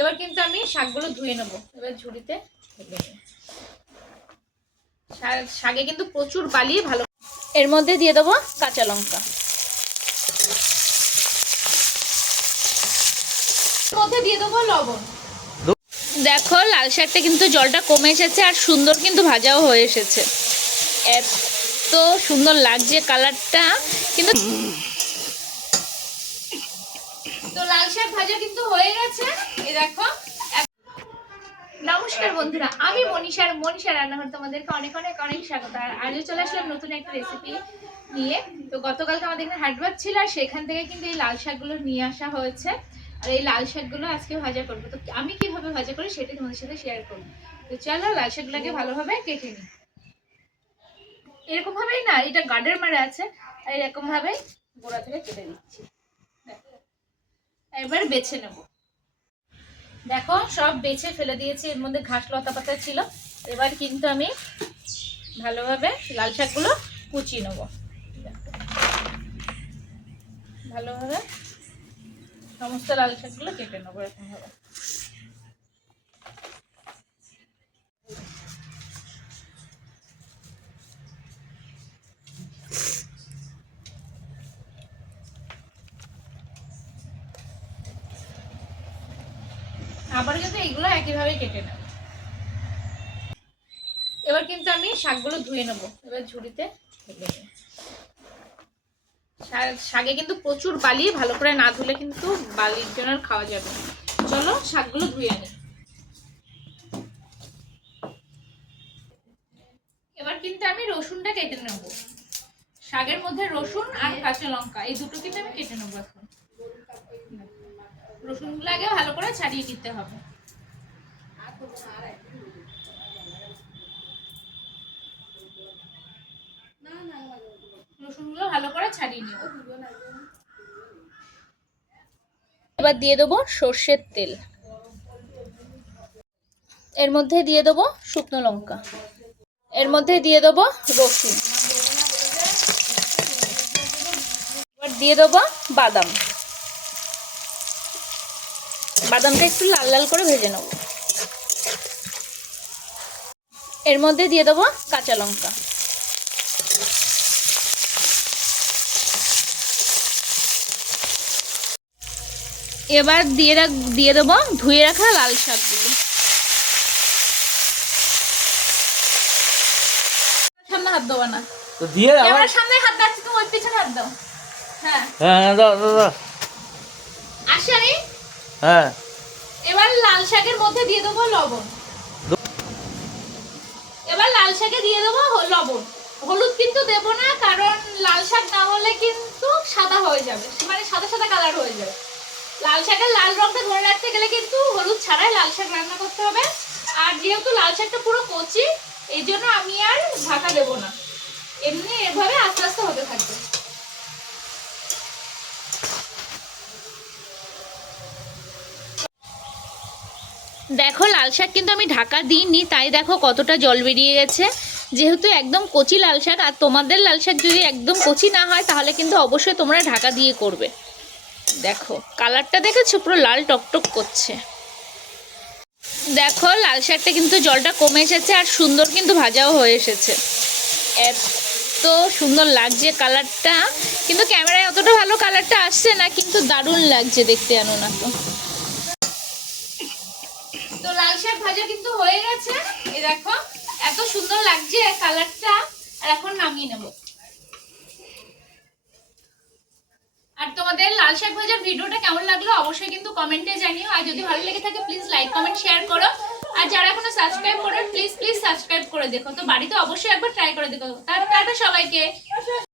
এবার কিন্তু আমি শাকগুলো ধুয়ে নেব। এবার ঝুড়িতে ঢেলে নেব। শাকে কিন্তু প্রচুর বালি, ভালো। এর মধ্যে দিয়ে দেবো কাঁচা লঙ্কা, মধ্যে দিয়ে দেবো লবণ। দেখো লাল শাকটা কিন্তু জলটা কমে এসেছে আর সুন্দর কিন্তু ভাজাও হয়ে এসেছে। এত সুন্দর লাগছে কালারটা কিন্তু। তো লাল শাক ভাজা কিন্তু হয়ে গেছে। এই দেখো। নমস্কার বন্ধুরা, আমি মনীষা রান্নাঘর তোমাদেরকে অনেক অনেক অনেক স্বাগত। আর আজও চলে আসলাম নতুন একটা রেসিপি নিয়ে। তো গতকালকে আমাদের এখানে হাটবার ছিল আর সেখান থেকে কিন্তু এই লাল শাকগুলো নিয়ে আসা হয়েছে। আর এই লাল শাকগুলো আজকে ভাজা করবো। তো আমি কিভাবে ভাজা করি সেটা তোমাদের সাথে শেয়ার করবো। তো চলো লাল শাকগুলোকে ভালোভাবে কেটে নিই। এরকম ভাবেই না, এটা গার্ডের মারা আছে আর এরকম ভাবেই গোড়া থেকে কেটে দিচ্ছি। এবার বেছে নেব। দেখো সব বেছে ফেলে দিয়েছি, এর মধ্যে ঘাস লতা পাতা ছিল। এবার কিন্তু আমি ভালোভাবে লাল শাকগুলো কুচিয়ে নেব। ভালোভাবে সমস্ত লাল শাকগুলো কেটে নেবো এরকম ভাবে। আবার কিন্তু এগুলো একইভাবে কেটে নেব। এবার কিন্তু আমি শাকগুলো ধুয়ে নেব। এবার ঝুড়িতে ঢেলে নেব। শাকে কিন্তু প্রচুর বালি, ভালো করে না ধুলে কিন্তু বালির জন্য খাওয়া যাবে। চলো শাকগুলো ধুয়ে আনি। এবার কিন্তু আমি রসুনটা কেটে নেব। শাকের মধ্যে রসুন আর কাঁচা লঙ্কা এই দুটো কিন্তু আমি কেটে নেবো। এখন রসুনগুলো আগে ভালো করে ছাড়িয়ে নিতে হবে। রসুনগুলো ভালো করে ছাড়িয়ে নেব। এবার দিয়ে দেবো সর্ষের তেল। এর মধ্যে দিয়ে দেবো শুকনো লঙ্কা। এর মধ্যে দিয়ে দেবো রসুন। এবার দিয়ে দেবো বাদাম। বাদামটা একটু লাল লাল করে ভেজে নেব। এর মধ্যে দিয়ে দেবো কাঁচা লঙ্কা। এবার দিয়ে দেবো ধুয়ে রাখা লাল শাকগুলো। সামনে হাত দেবো না, তো দিয়ে দাও। আমার সামনে হাত দাও, তুমি ওই পিছনে হাত দাও। হ্যাঁ হ্যাঁ দাও দাও দাও। আসেনি। হ্যাঁ এবার লাল শাকের মধ্যে দিয়ে দেবো লবণ। এবার লাল শাকে দিয়ে দেবো লবণ। হলুদ কিন্তু দেবো না, কারণ লাল শাক না হলে কিন্তু সাদা হয়ে যাবে, মানে সাদা সাদা কালার হয়ে যাবে। লাল শাকের লাল রংটা ধরে রাখতে গেলে কিন্তু হলুদ ছাড়াই লাল শাক রান্না করতে হবে। আর যেহেতু লাল শাকটা পুরো কচি, এই জন্য আমি আর ঢাকা দেবো না, এমনি এভাবে আস্তে আস্তে হতে থাকবে। দেখো লাল শাক কিন্তু আমি ঢাকা দিইনি, তাই দেখো কতটা জল বেরিয়ে গেছে। যেহেতু একদম কচি লাল শাক, আর তোমাদের লাল শাক যদি একদম কচি না হয় তাহলে কিন্তু অবশ্যই তোমরা ঢাকা দিয়ে করবে। দেখো কালারটা দেখেছো, পুরো লাল টকটক করছে। দেখো লাল শাকটা কিন্তু জলটা কমে এসেছে আর সুন্দর কিন্তু ভাজাও হয়ে এসেছে। এত সুন্দর লাগছে কালারটা, কিন্তু ক্যামেরায় অতটা ভালো কালারটা আসছে না, কিন্তু দারুণ লাগছে দেখতে। জানো না তো লাল শাক ভাজা কিন্তু হয়ে গেছে। এই দেখো এত সুন্দর লাগছে কালারটা। আর এখন নামিয়ে নেব। আর তোমাদের লাল শাক ভাজার ভিডিওটা কেমন লাগলো অবশ্যই কিন্তু কমেন্টে জানিও। আর যদি ভালো লেগে থাকে প্লিজ লাইক কমেন্ট শেয়ার করো। আর যারা এখনো সাবস্ক্রাইব করো প্লিজ সাবস্ক্রাইব করে দেখো। তো বাড়িতে অবশ্যই একবার ট্রাই করে দেখো। টাটা সবাইকে।